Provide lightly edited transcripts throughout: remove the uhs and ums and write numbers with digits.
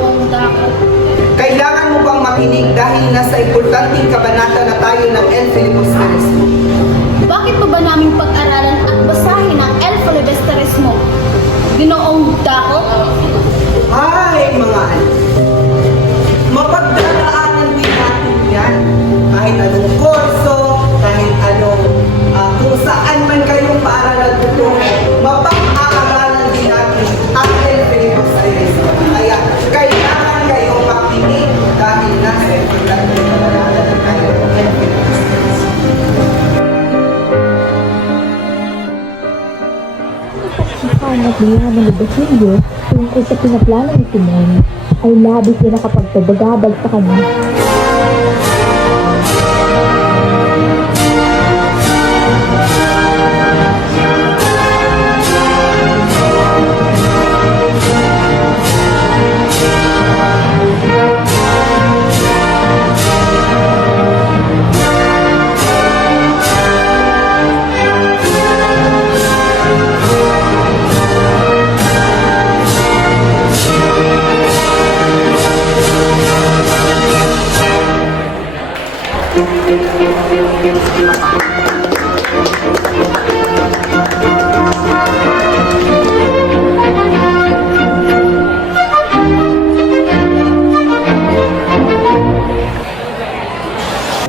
Ginoong Dako. Kailangan mo bang makinig dahil nasa importanteng kabanata na tayo ng El Filibusterismo? Bakit pa ba naming pag-aralan at basahin ang El Filibusterismo? Ginoong Dako? Ay, mga anak. Mapagdadaanan din natin yan. Kahit anong kurso, kahit anong kung saan man kayong paaralan tutungo, mapag-aaralan din natin ang El Filibusterismo. Kaya, kailangan kayong makinig dahil nasa importanteng kabanata na tayo ng El Filibusterismo. Ang naglihan ng lubos ng Diyos tungkol sa pinaplano ni Simon ay labis na nakapagpabagabag sa kanya.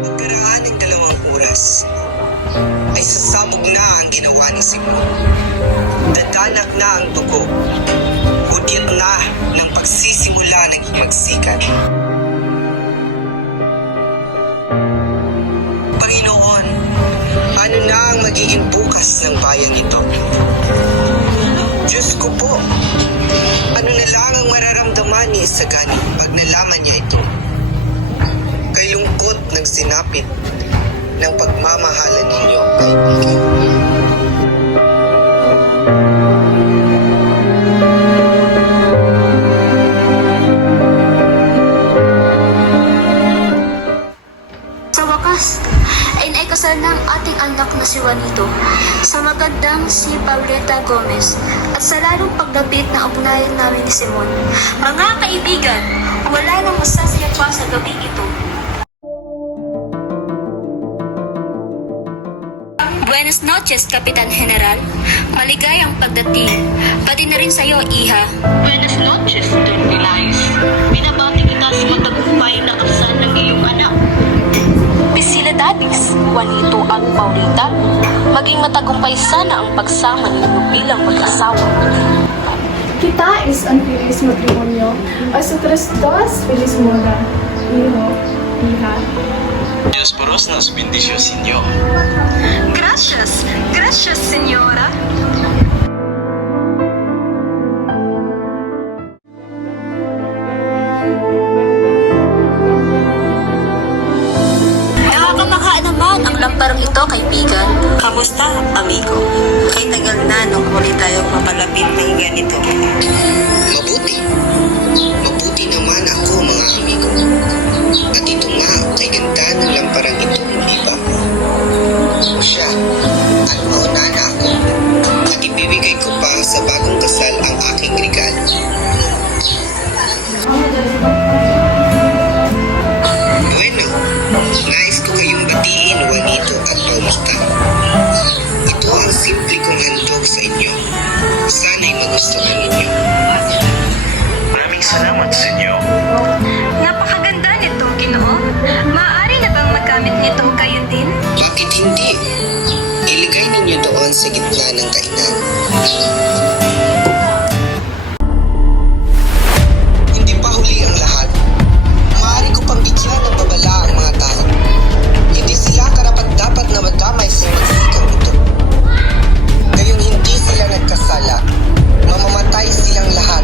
Pagkaraan ng 2 oras, ay sasabog na ang ginawa ni Simon. Dadanak na ang dugo. Hudyat na ng pagsisimula ng himagsikan. Panginoon, ano na ang magiging bukas ng bayang ito? Diyos ko po, ano na lang ang mararamdaman ni Isagani pag nalaman niya ito? Kay lungkot ng sinapit ng pagmamahalan ninyo, kaibigan. Sa wakas, ay naikasal na ang ating anak na si Juanito sa magandang si Pauleta Gomez at sa lalong paglapit na ugnayan namin ni Simon. Mga kaibigan, wala nang masasaya pa sa gabi ito. Buenas noches, Kapitan General. Maligayang pagdating. Pati na rin sa'yo, Iha. Buenas noches, Don Elias. Binabati kita sa matagumpay na kasal ng iyong anak. Felicidades, Juanito at Paulita. Maging matagumpay sana ang pagsama ninyo bilang mag-asawa. Quitais ang feliz matrimonio a sus dos feliz moda, hijo, hija. Dios por nos bendició, Señor. Gracias, gracias, señora. Nakakamangha naman ang lamparang ito, kaibigan. Kamusta, amigo? Kay tagal na nung huli tayong mapalapit ng ganito. Mabuti. Mabuti naman ako, mga amigo. At ito nga, kay ganda ng lamparang ito, hindi ba? O siya, at mauna na ako. At ibibigay ko pa sa bagong kasal ang aking regalo. Bueno, nais ko kayong batiin, Juanito at Paulita. Ito ang simple kong handog sa inyo. Sana'y magustuhan ninyo. Maraming salamat, Señor. Napakaganda nito, Ginoo. Maaari na bang magamit nito kayo din? Bakit hindi? Iligay ninyo doon sa gitna ng kainan. Hindi pa huli ang lahat. Maaari ko pang bigyan ng babala ang mga tao. Hindi sila karapat-dapat na madamay sa magsikang ito. Gayong hindi sila nagkasala, mamamatay silang lahat.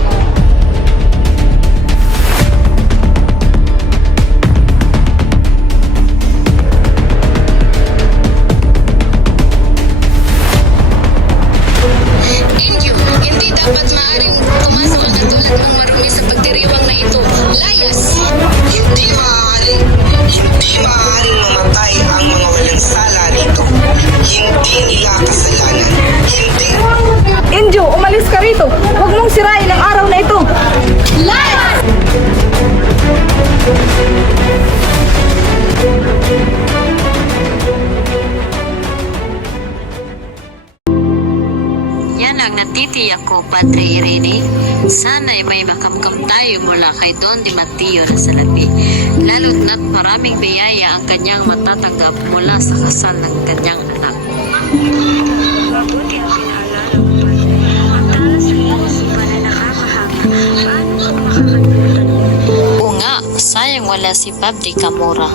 Hindi dapat maaaring pumasok ang katulad ng marumi sa pagdiriwang na ito. Layas! Hindi maaaring mamatay ang mga walang sala rito. Hindi nila kasalanan. Hindi. Injo, umalis ka rito. Huwag mong sirain ang araw na ito. Lights! Padre Irene. Sana'y may makamkam tayo mula kay Don Di Matteo na salapi. Lalo't na't maraming biyaya ang kanyang matatanggap mula sa kasal ng kanyang anak. Mabuti ang pinaalala mo pa. Magdala sa iyong isipan na nakakahanga. Paano kung makakalimutan mo? Oo nga, sayang wala si Padre Camora.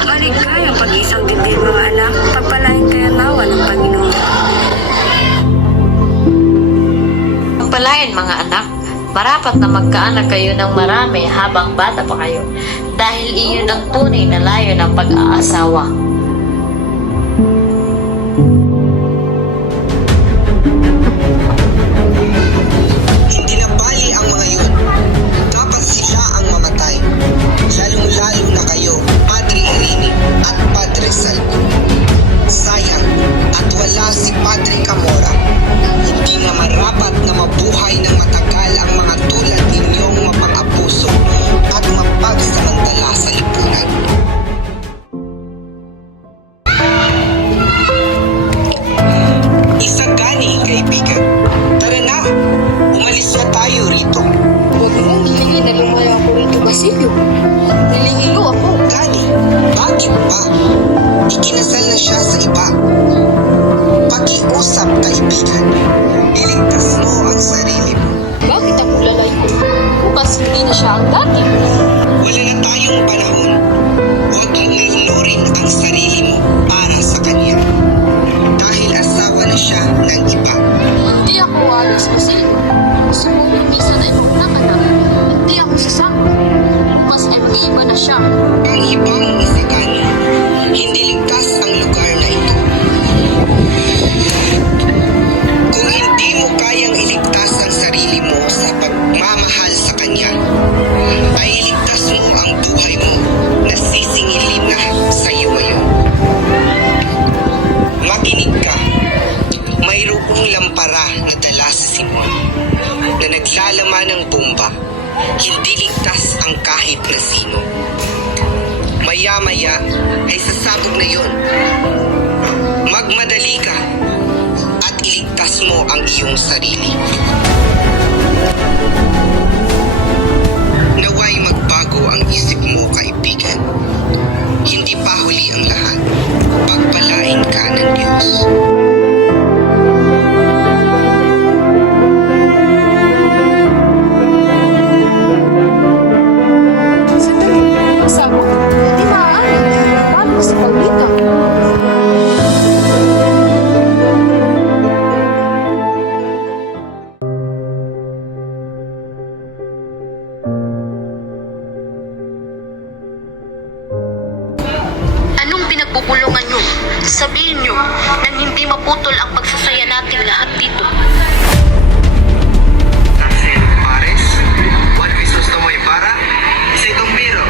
Maligayang pag-isang dibdib mga anak, pagpalain kayo nawa ng Panginoon. Pagpalain mga anak, marapat na magkaanak kayo ng marami habang bata pa kayo, dahil iyon ang tunay na layo ng pag-aasawa. Hindi na bali ang mga yun. Dapat sila ang mamatay. Lalong-lalo na kayo, Padre Irene at Padre Salvo. Sayang at wala si Padre Camora. Hindi na marapat na mabuhay ng matagal ang mga tulad ninyong mapang-abuso at mapagsamantala sa lipunan. Isagani, kaibigan. Tara na, umalis na tayo rito. Huwag mong hilingin na lumaya ako rito, Basilio. Nilihilo ako. Gani, bakit ba? Ikinasal na siya sa iba. Pakiusap, kaibigan. Iligtas mo ang sarili mo. Bakit ako lalayo? Bukas hindi na siya ang dati. Wala na tayong panahon. Huwag ignorin ang sarili mo para sa kanya. Dahil asawa na siya ng iba. Hindi ako alis, Basilio. Gusto mo minsan ay magkakanak. Hindi ako sasama. Mas ay mag-iiba na siya. Ang ibang Isagani, hindi ligtas ang lugar na ito. Kung hindi mo kayang iligtas ang sarili mo sa pagmamahal sa kanya, ay iligtas mo ang buhay mo na sisingilin na sa iyo ngayon. Makinig ka. Mayroong lampara na dala sa Simon na naglalaman ng bomba. Hindi ligtas ang kahit na sino. Maya-maya ay sasabog na yon. Magmadali ka at iligtas mo ang iyong sarili. Naway magbago ang isip mo, kaibigan. Hindi pa huli ang lahat. Pagpalain ka ng Diyos. Sandali, kasama ko. Hindi maaari. Paano si Paulita? Anong pinagbubulungan nyo? Sabihin nyo nang hindi maputol ang pagsasaya nating lahat dito. Kasi, Pares, Juan Crisostomo mo Ibarra, isa itong biro.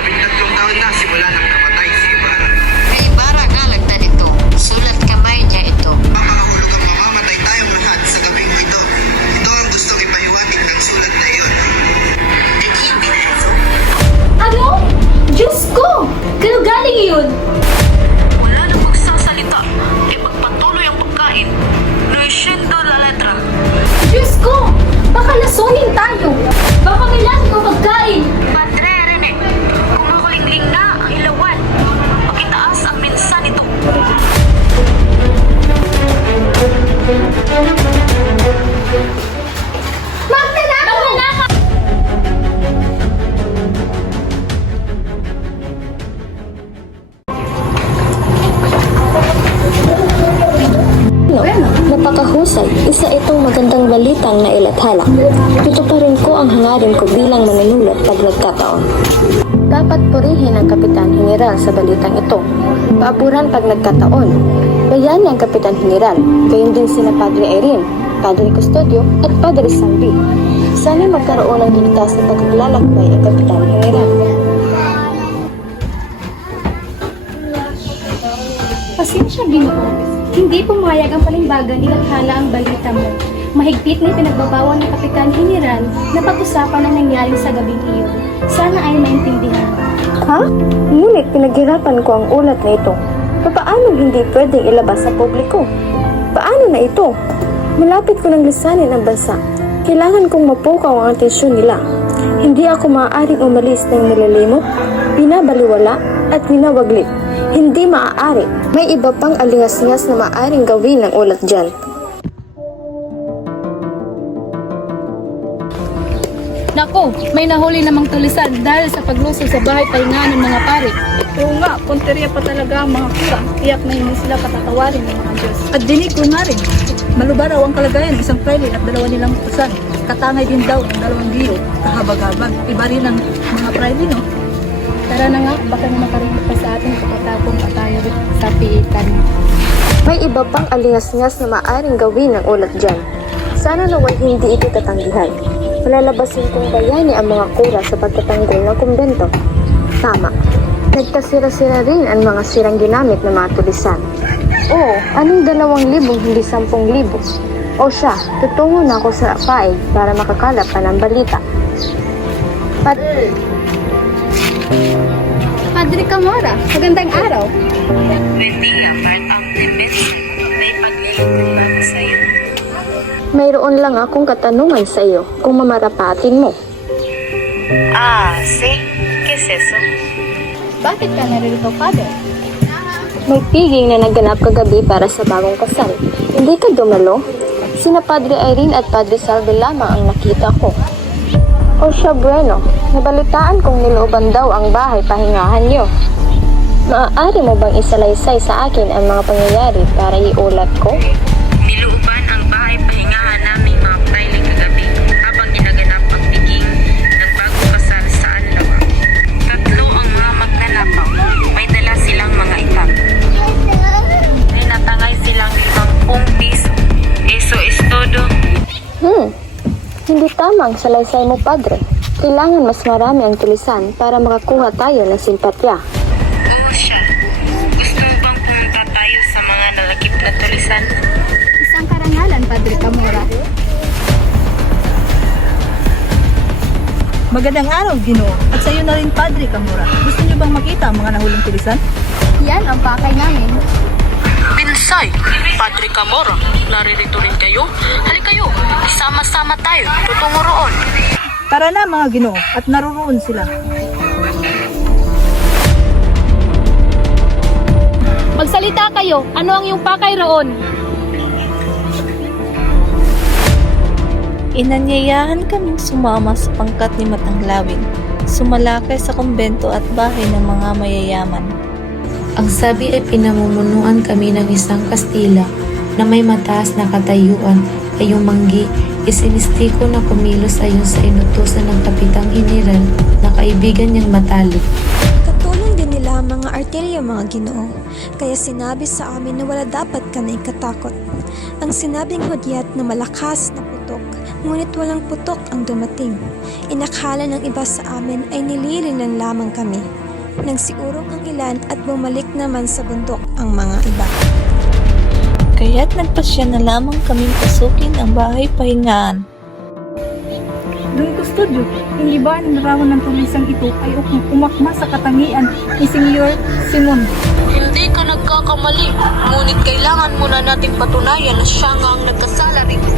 13 taon na simula nang namatay si Ibarra. Kay Ibarra galagta nito. Sulat kamay niya ito. Mapakahulog ang mamamatay tayong lahat sa gabing ito. Ito ang gustong ipahiwatig ng sulat na iyon. Ano? Diyos ko! Kano galing yun? Wala nang magsasalita. E magpatuloy ang pagkain. Luisendo la letra. Diyos ko! Baka lasunin tayo! Baka may lasa ng pagkain! Padre Rene, kung makulingling na ang ilawan, pakitaas ang minsan nito. Magnanakaw! Napakahusay, isa itong magandang balitang nailathala. Tutuparin ko ang hangarin ko bilang manunulat pag nagkataon. Dapat purihin ang Kapitan General sa balitang ito. Paapuran pag nagkataon. Bayani ang Kapitan General, gayon din sina Padre Irene, Padre Custodio at Padre Salvi. Sana'y magkaroon ng ligtas na paglalakbay ang Kapitan General. Pasensya, Ginoo. Hindi pumayag ang palimbagan ilathala ang balita mo. Mahigpit na pinagbabawal ng Kapitan General na pag-usapan ang nangyaring sa gabing iyon. Sana ay maintindihan. Ha? Ngunit pinaghirapan ko ang ulat na ito. Paano hindi pwedeng ilabas sa publiko? Paano na ito? Malapit ko nang lisanin ang bansa. Kailangan kong mapukaw ang atensyon nila. Hindi ako maaaring umalis ng nililimot, binabaliwala at winawaglit. Hindi maaari. May iba pang alingas-ngas na maaaring gawin ng ulat dyan. Nako, may nahuli namang tulisan dahil sa pagluso sa bahay pahingaan ng mga pare. Oo nga, punteriya pa talaga ang mga kura. Tiyak na hindi sila patatawarin ng mga Diyos. At dinig ko nga rin, malubaraw ang kalagayan ng isang praile at dalawa nilang utusan. Katangay din daw ng 2 giro, kahabag-habag. Iba rin ang mga praile, no? Tara na nga, baka na makarinig pa sa atin kapatapon pa tayo sa piitan. May iba pang alingas-ngas na maaaring gawin ng ulat dyan. Sana naway hindi ito tatanggihan. Malalabasin kong bayani ang mga kura sa pagtatanggol ng kumbento. Tama. Nagkasira-sira rin ang mga sirang ginamit ng mga tulisan. Oo, anong 2,000 hindi 10,000? O siya, tutungo na ako sa paig para makakalap pa ng balita. Padre Camora, magandang araw. Pwede ang activist. May paglilingkuran sa iyo. Mayroon lang akong katanungan sa iyo kung mamarapatin mo. Sí. ¿Qué es eso? Bakit ka naririto, Father? May piging na naganap kagabi para sa bagong kasal. Hindi ka dumalo? Sina Padre Irene at Padre Salve lamang ang nakita ko. O siya bueno, nabalitaan kong nilooban daw ang bahay pahingahan niyo. Maaari mo bang isalaysay sa akin ang mga pangyayari para iulat ko? Nilooban ang bahay pahingahan naming mga praile kagabi habang ginaganap ang piging nagbago kasal sa Anlawa. 3 ang mga magnanakaw. May dala silang mga itak. May natangay silang 10 piso. Eso es todo. Hindi tama ang salaysay mo, Padre. Kailangan mas marami ang tulisan para makakuha tayo ng simpatya. Oo siya. Gusto mo bang pumunta tayo sa mga nalagip na tulisan? Isang karangalan, Padre Camora. Magandang araw, Ginoo. At sa iyo na rin, Padre Camora. Gusto niyo bang makita ang mga nahuling tulisan? Yan ang pakay namin. Pinsay, Padre Camora, naririto rin kayo? Halika kayo, isama-sama tayo, tutungo roon. Tara na mga Ginoo, at naroon sila. Magsalita kayo, ano ang iyong pakay roon? Inanyayahan kaming sumama sa pangkat ni Matanglawin, sumalakay sa kumbento at bahay ng mga mayayaman. Ang sabi ay pinamumunuan kami ng isang Kastila na may mataas na katayuan ay yung manggi isinistiko na kumilos ayon sa inutusan ng Kapitang General na kaibigan niyang matalik. Katulong din nila ang mga arterya, mga Ginoo, kaya sinabi sa amin na wala dapat kami katakot. Ang sinabing hudyat na malakas na putok, ngunit walang putok ang dumating. Inakala ng iba sa amin ay nililinan lamang kami. Nagsiurong ang ilan at bumalik naman sa bundok ang mga iba. Kaya't nagpasya na lamang kaming pasukin ang bahay pahingaan. Doon Kustodyo, hindi ba ang narawan ng tulisang ito ay umakma sa katangian ni Senyor Simon? Hindi ka nagkakamali, ngunit kailangan muna nating patunayan na siya nga ang nagkasala rito.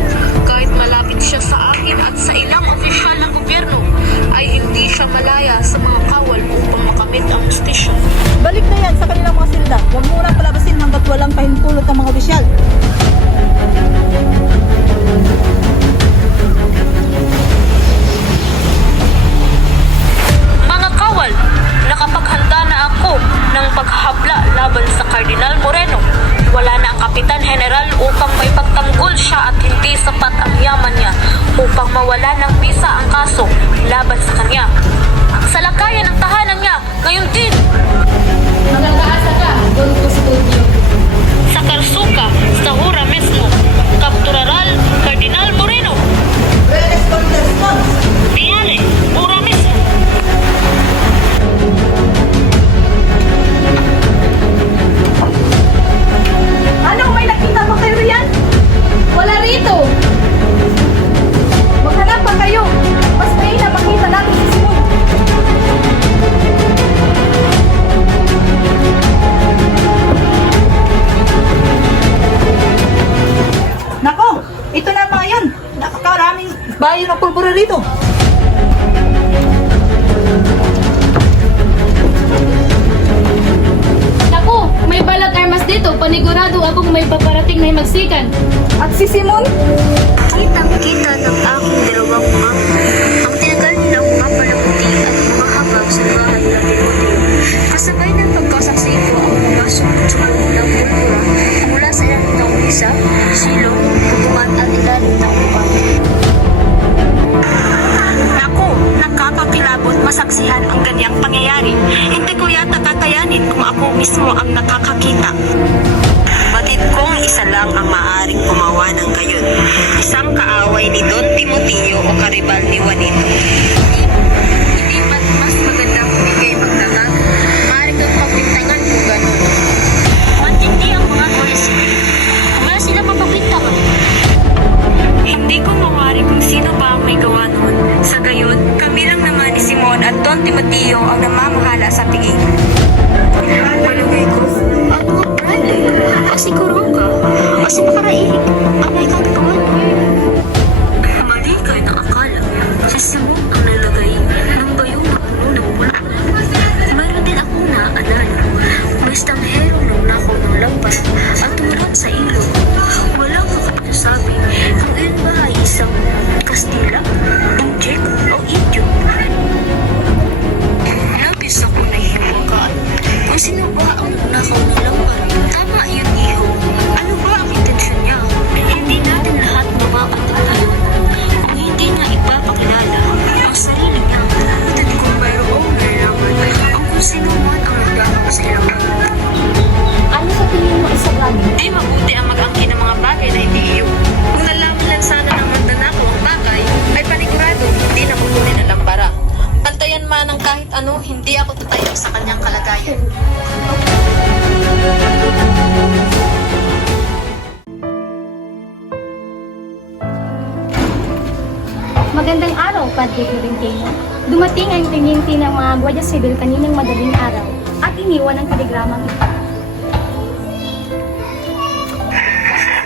Kahit malapit siya sa akin at sa ilang opisyal ng gobyerno, ay hindi siya malaya sa mga kawal upang makamit ang hustisya. Balik na yan sa kanilang mga silda. Huwag mo nang palabasin hanggat walang pahintulot ng mga opisyal. Mga kawal, nakapaghanda na ako ng paghabla laban sa Cardinal Moreno. Wala na ang Kapitan General upang may pagtanggol siya at hindi sapat ang yaman niya upang mawala ng bisa ang kaso laban sa kanya. Ang salakayan ng tahanan niya ngayon din. Magkakaasa ka, Don Custodio. Sa Karsuka, sa Hura mismo, Kapturaral Cardinal Moreno. Diale, Hura mismo. Ano? May nakita ba kayo riyan? Wala rito! lampura rito. Naku, may balag armas dito. Panigurado akong may paparating na himagsikan. At si Simon? Kitang-kita ng aking dalawang mata ang tinagal nilang mapalamuti at mahabag sa bahay na Timoteo. Kasabay ng pagkasaksi ko ang pumasok sa ng pulpura mula sa ilalim ng isa, silong, hubungan at ilalim ng upan. Naku, nakakakilabot masaksihan ang ganyang pangyayari. Hindi ko yata kakayanin kung ako mismo ang nakakakita. Batid kong isa lang ang maaaring gumawa ng gayon. Isang kaaway ni Don Timoteo o karibal ni Juanito. Hindi ba't mas magandang bigay magtatag? Maaaring kang pagbintangan kung gano'n. Matindi ang mga koleksyon. Wala sila mapapintangan. Hindi ko mawari kung sino pa ang may gawa noon. Sa gayon, kami lang naman ni Simon at Don Timoteo ang namamahala sa piging. Palagay ko, ang mga brother, ang siguro ka, ang si makaraig, ang may kagagawa mo. Mali ka na akala, si Simon ang nalagay ng bayong na puno ng pulpura. Mayroon din ako na alala, may stanghero nung nako ng lampas at tumulat sa ilog. Walang makapagsasabi kung iyon ba ay isang Kastila, Injek o Indio. Labis ako nahihiwagaan kung sino ba ang nagnakaw ng lampara. Tama yun, iho. Ano ba ang intensyon niya? Hindi natin lahat makakatala yun. Kung hindi niya ipapakilala ang sarili niya, at kung mayroong nalaman ang kung sino man ang nagnakaw sa lampara. Ano sa tingin mo isa galing? Di mabuti ang mag-angkin ng mga bagay na hindi iyo. Kung nalaman lang sana ng magnanakaw ang bagay, ay panigurado hindi na kukunin ang lampara. Pantayan man ng kahit ano, hindi ako tatayo sa kanyang kalagayan. Magandang araw, Padre Florentino. Dumating ang tinienti ng mga Guardia Civil kaninang madaling araw at iniwan ang telegramang ito.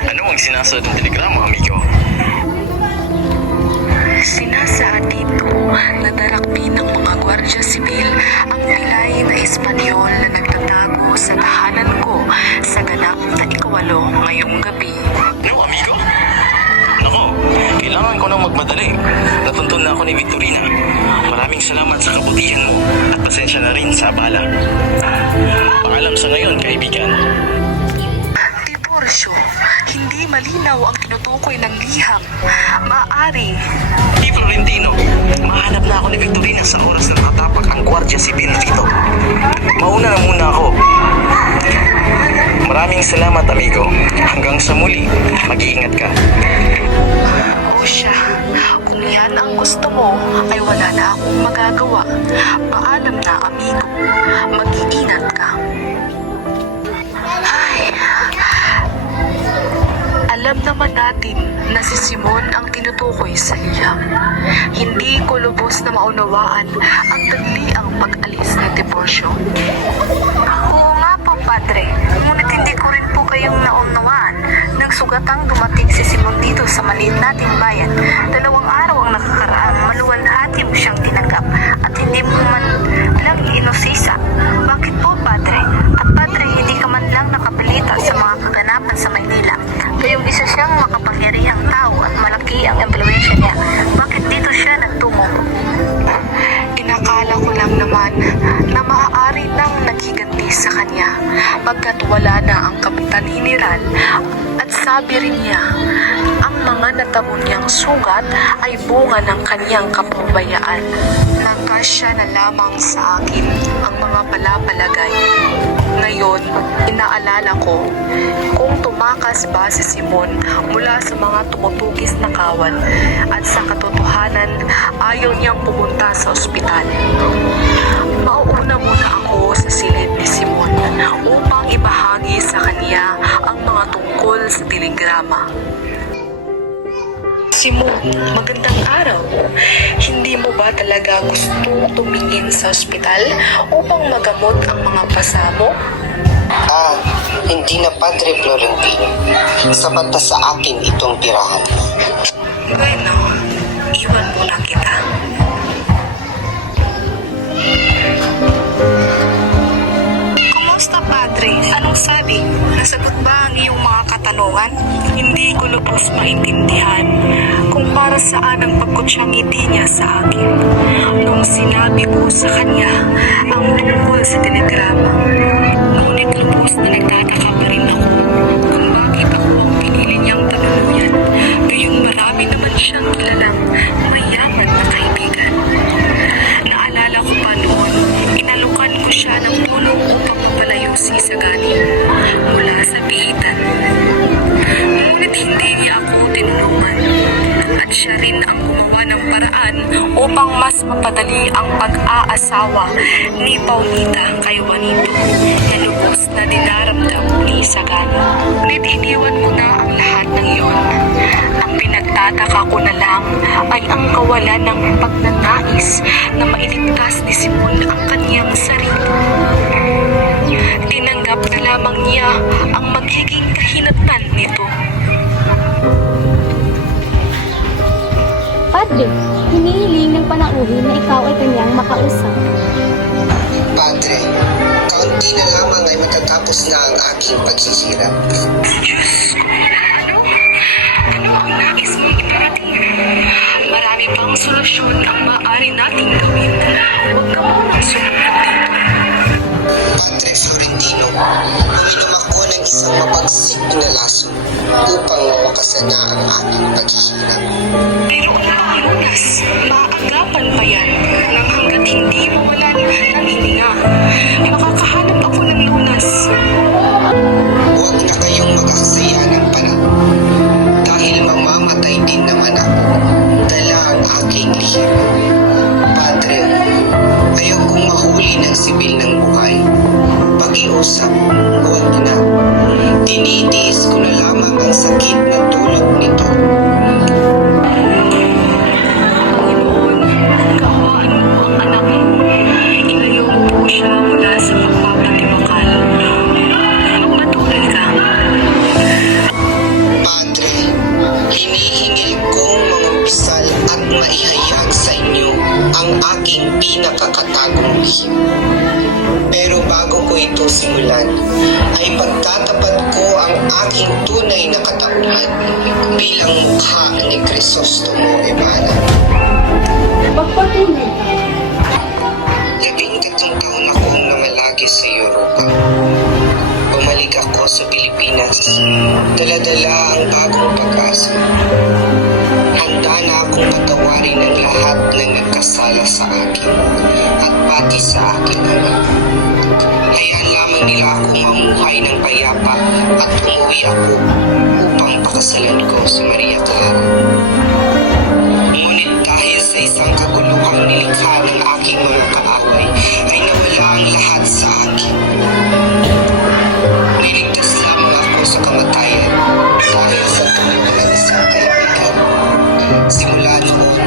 Ano ang sinasaad ng telegrama, amigo? Sinasaad dito na darakpin ng mga Guardia Civil ang pilay na Espanyol na nagtatago sa tahanan ko sa ganap na ikawalo ngayong gabi. No, amigo? Nako, kailangan ko nang magmadali. Natuntun na ako ni Victorina. Maraming salamat sa kabutihan mo at pasensya na rin sa abala. Paalam sa ngayon, kaibigan. Tiburcio, hindi malinaw ang tinutukoy ng liham. Maaari. Di Florentino, mahanap na ako ni Victorina sa oras na tatapak ang Guardia Civil dito. Mauna na muna ako. Maraming salamat, amigo. Hanggang sa muli, mag-iingat ka. O siya, kung yan ang gusto mo, ay wala na akong magagawa. Paalam na, amigo. Mag-iingat ka. Ay, alam naman natin na si Simon ang tinutukoy sa liham. Hindi ko lubos na maunawaan ang daliang pag-alis ni Tiburcio. Oo nga po, Padre. Ngunit hindi ko rin po kayong naunawaan. Nagsugatang dumating si Simon dito sa maliit nating bayan. 2 araw ang nakakaraang maluwalhati mo siyang tinanggap at hindi mo man lang inusisa. Bakit po, Padre? At Padre, hindi ka man lang nakapilita sa mga kaganapan sa Maynila. Kayong isa siyang makapangyarihang tao at malaki ang impluwensya niya. Bakit dito siya nagtungo? Inakala ko lang naman na maaari nang naghiganti sa kanya pagkat wala na ang Kapitan General at sabi rin niya ang mga natamo niyang sugat ay bunga ng kanyang kapabayaan. Nagkasya na lamang sa akin ang mga palapalagay. Ngayon, inaalala ko kung tumakas ba si Simon mula sa mga tumutugis na kawan at sa katotohanan ayaw niyang pumunta sa ospital. Mauuna muna ako sa silid ni Simon upang ibahagi sa kanya ang mga tungkol sa telegrama. Simon, magandang araw. Hindi mo ba talaga gustong tumingin sa ospital upang magamot ang mga pasamo? Hindi na, Padre Florentino. Sapat na sa akin itong tirahan. Bueno, iwan muna kita. Kumusta, Padre? Anong sabi? Nasagot ba ang iyong mga katanungan? Hindi ko lubos maintindihan kung para saan ang pagkutsang ngiti niya sa akin nung sinabi ko sa kanya ang tungkol sa telegrama. Ngunit lubos na nagtataka pa rin ako kung bakit ako ang pinili niyang tanuluyan, gayong marami naman siyang kilalang mayaman na kaibigan. Naalala ko pa noon, inalukan ko siya ng tulong upang mapalayo si Sagani mula sa pihitan. Ngunit hindi niya ako tinulungan at siya rin ang gumawa ng paraan upang mas mapadali ang pag-aasawa ni Paulita kay Juanito na lubos na dinaramdam ni Sagani. Ngunit iniwan mo na ang lahat ng iyon. Ang pinagtataka ko na lang ay ang kawalan ng pagnanais na mailigtas ni Simon ang kanyang sarili. Tinanggap na lamang niya ang magiging kahinatnan nito. Padre, hinihiling ng panauhin na ikaw ay kanyang makausap. Padre, kaunti na lamang ay matatapos na ang aking paghihirap. Diyos ko, ano ang nais mong iparating? Marami pang solusyon ang maaari nating gawin. Huwag ka munang sumunod dito. Padre Florentino, uminom ako ng isang mabagsik na laso upang mawakasan na ang aking paghihirap. Pero ang lunas, maagapan pa yan nang hanggat hindi mawalan ng hininga. Makakahanap ako ng lunas. Huwag na kayong mag-aksaya ng panahon dahil mamamatay din naman ako. Dala ang aking lihim. Padre, ayaw kong mahuli ng sibil ng buhay. Pag-iusap, huwag na. Tinitiis ko na lamang ang sakit na dulot nito. Panginoon, kawaan mo ang anak mo. Ilayo mo po siya mula sa pagpapatiwakal. Magpatuloy ka. Padre, hinihingil kong mangumpisal at maihayag sa inyo ang aking pinakakatagong lihim. Pero bago ko ito simulan, ay pagtatapat ko ang aking tunay na katauhan bilang mukha ni Crisostomo Evana. Pagpatuloy ka. 13 taon akong namalagi sa Europa. Bumalik ako sa Pilipinas. Dala-dala ang bagong pag-asa. Handa na akong patawarin ang lahat ng nagkasala sa akin at pati sa aking anak. Hayaan lamang nila akong mamuhay ng payapa at umuwi ako upang pakasalan ko si Maria Clara. Ngunit dahil sa isang kaguluhang nilikha ng aking mga kaaway ay nawala ang lahat sa akin. Niligtas lamang ako sa kamatayan dahil sa tulong ng isang kaibigan. Simula noon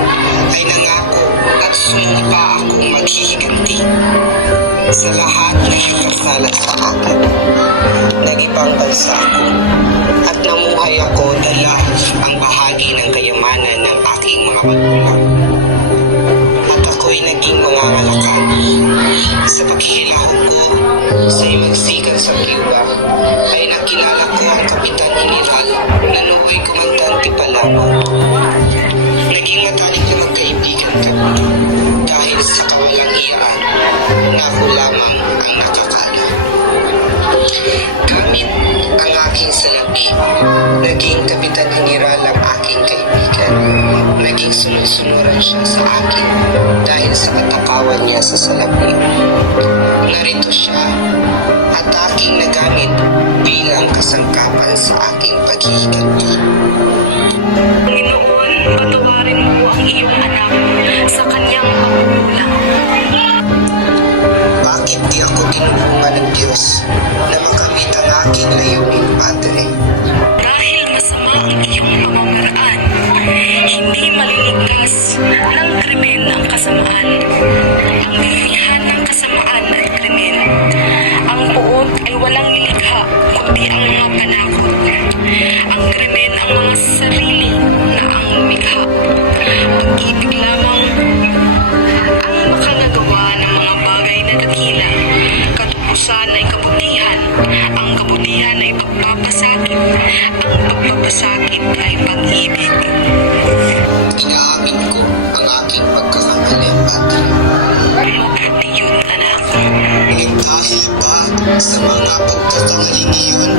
ay nangako at sumumpa akong maghihiganti sa lahat ng nagkasala sa akin. Nag-ibang bansa ako at namuhay ako dala ang bahagi ng kayamanan ng aking mga magulang. At ako'y naging mangangalakan sa paghihilahok ko sa imagsikan sa Cuba ay nakilala ko ang Kapitan General na nooy komandante pa lamang. Naging matalik na magkaibigan kami dahil sa kawalang iyaan na ako lamang ang nakakala. Gamit ang aking salapi, naging Kapitan General ang aking kaibigan. Naging sunod-sunuran siya sa akin dahil sa katakawan niya sa salapi. Narito siya at aking nagamit bilang kasangkapan sa aking paghihiganti. Panginoon, patawarin mo ang iyong anak sa kanyang pagkukulang. Bakit di ako tinulungan ng Diyos na makamit ang aking layunin, Padre? Dahil masama ang iyong pamamaraan, hindi maliligtas ng krimen ang kasamaan. Ang lilihan ng kasamaan at krimen. Ang puot ay walang nilikha, kundi ang mga panakot. Ang krimen ang mga sarili na ang lumikha. pagkakamali, Padre. Mabuti yun, anak. Ngunit dahil ba sa mga pagkakamaling iyon,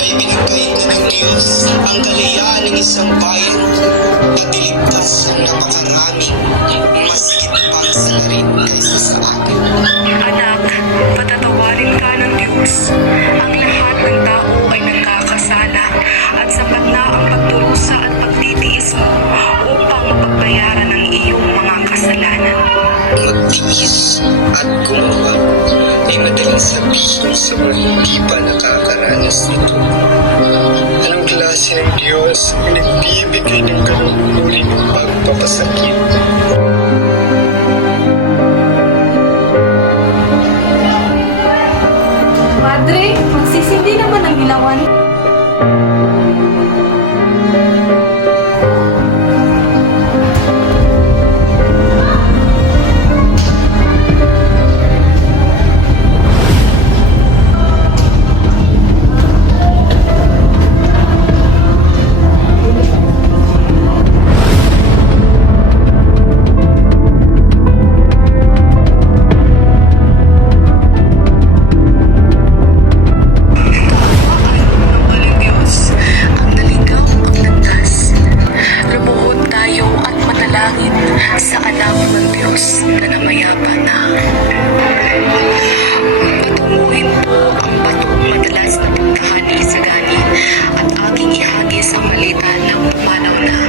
ay binigay na ng Diyos ang kalayaan ng isang bayan na diligtas ng napakaraming masigit pang salarin kaysa sa akin. Anak, patatawarin ka ng Diyos. Ang lahat ng tao ay nagkakasala at sapat na ang pagdurusa at pagtitiis mo upang mapagbayaran ng iyong mga kasalanan. Magtiis at gumawa ay madaling sabihin sa mga hindi pa nakakaranas nito. Anong klase ng Diyos ang nagbibigay ng ganong uri ng pagpapasakit? Padre, magsisindi naman ang ilawan. Walang Diyos, ang naligaw ang landas. Lumuhod tayo at manalangin sa anak ng Diyos na namayapa na. Patunguhin po ang batong madalas na puntahan ni Isagani at aking ihagis ang malita ng pumanaw na.